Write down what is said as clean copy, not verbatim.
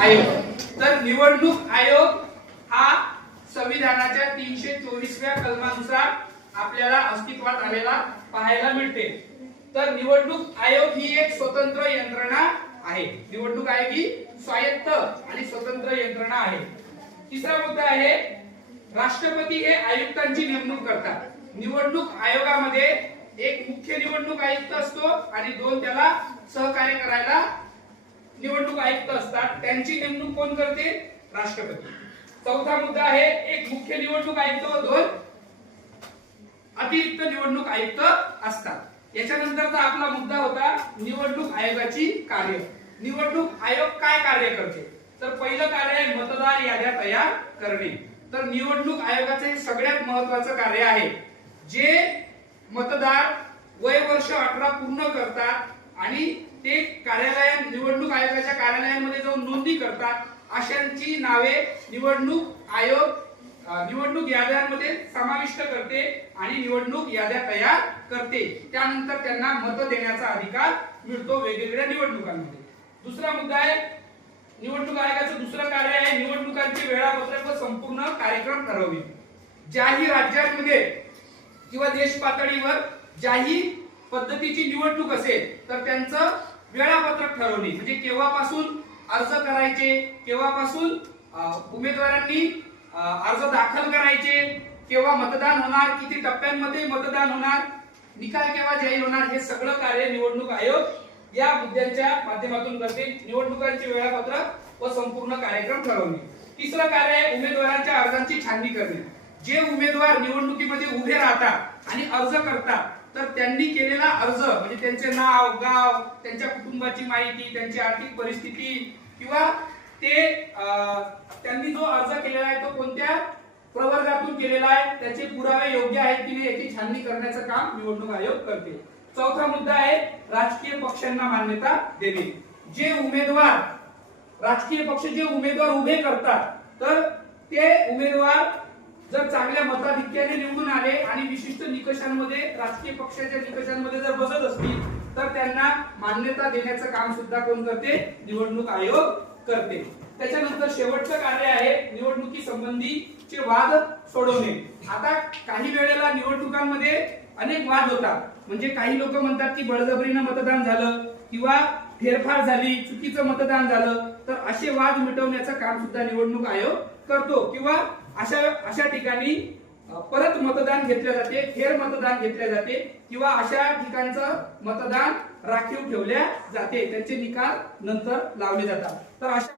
आयोग। तर निवडणूक आयोग हा संविधानाच्या 324व्या कलमानुसार आपल्याला अस्तित्वात आलेला पाहायला मिळते। तर निवडणूक आयोग ही एक स्वतंत्र यंत्रणा आहे। निवडणूक आयोग ही स्वायत्त आणि स्वतंत्र यंत्रणा आहे। तिसरा मुद्दा आहे, राष्ट्रपती हे आयुक्तांची नेमणूक करतात। निवडणूक आयोगामध्ये एक मुख्य निवडणूक आयुक्त असतो आणि दोन त्याला सहकार्य करायला निवडणूक आयुक्त असतात। त्यांची नेमणूक कोण करते? राष्ट्रपती। चौथा मुद्दा आहे, एक मुख्य निवडणूक आयुक्त व दोन अतिरिक्त निवडणूक आयुक्त असतात। याच्यानंतरचा आपला मुद्दा होता निवडणूक आयोगाची कार्य। निवडणूक आयोग काय कार्य करते? तर पहिलं कार्य आहे मतदार याद्या तयार करणे। तर निवडणूक आयोगाचे सगळ्यात महत्त्वाचं कार्य आहे, जे मतदार वय वर्ष 18 पूर्ण करतात आणि ते निवडणूक आयोगाच्या कार्यालयांमध्ये जाऊन नोंदणी करतात, अशांची नावे निवडणूक आयोग निवडणूक याद्यांमध्ये समाविष्ट करते आणि निवडणूक याद्या तयार करते। त्यानंतर त्यांना मत देण्याचा अधिकार मिळतो वेगवेगळ्या निवडणुकांमध्ये। दुसरा मुद्दा आहे, निवडणूक आयोगाचं दुसरं कार्य आहे निवडणुकांचे वेळापत्रक व संपूर्ण कार्यक्रम ठरवणे। ज्याही राज्यांमध्ये किंवा देश पातळीवर ज्याही पद्धतीची निवडणूक असेल तर त्यांचं वेळापत्रक ठरवणे, म्हणजे केव्हापासून अर्ज करायचे, केव्हापासून उमेदवारांनी अर्ज दाखल करायचे, केव्हा मतदान होणार, किती टप्प्यांमध्ये मतदान होणार, निकाल केव्हा जाहीर होणार, हे सगळं कार्य निवडणूक आयोग या मुद्द्यांच्या माध्यमातून करते। निवडणुकांचे वेळापत्रक व संपूर्ण कार्यक्रम ठरवणे। तिसरं कार्य आहे उमेदवारांच्या अर्जांची छाननी करणे। जे उमेदवार निवडणुकीमध्ये उभे राहतात आणि अर्ज करतात तर त्यांनी केलेला अर्ज, म्हणजे त्यांचे नाव, गाव, त्यांच्या कुटुंबाची माहिती, त्यांची आर्थिक परिस्थिती किंवा त्यांनी जो अर्ज केलेला आहे तो कोणत्या प्रवर्गातून केलेला आहे, त्याचे पुरावे योग्य आहेत की नाही याची छाननी करण्याचं काम निवडणूक आयोग करते। चौथा मुद्दा आहे राजकीय पक्षांना मान्यता देणे। राजकीय पक्ष जे उमेदवार उभे करतात तर ते उमेदवार जर चांगल्या मताधिक्याने निवडून आले आणि विशिष्ट निकषांमध्ये राजकीय पक्षाच्या निकषांमध्ये जर बसत असतील तर त्यांना मान्यता देण्याचं काम सुद्धा कोण करते? निवडणूक आयोग करते। त्याच्यानंतर शेवटचं कार्य आहे निवडणुकी संबंधीचे वाद सोडवणे। आता काही वेळेला निवडणुकांमध्ये अनेक वाद होतात, म्हणजे काही लोक म्हणतात की बळजबरीनं मतदान झालं किंवा फेरफार झाली, चुकीचं मतदान झालं, तर असे वाद मिटवण्याचं काम सुद्धा निवडणूक आयोग करतो। किंवा अशा ठिकाणी परत मतदान घेतले जाते, फेर मतदान घेतले जाते किंवा अशा ठिकाणचं मतदान राखीव ठेवल्या जाते, त्याचे निकाल नंतर लावले जातात। तर अशा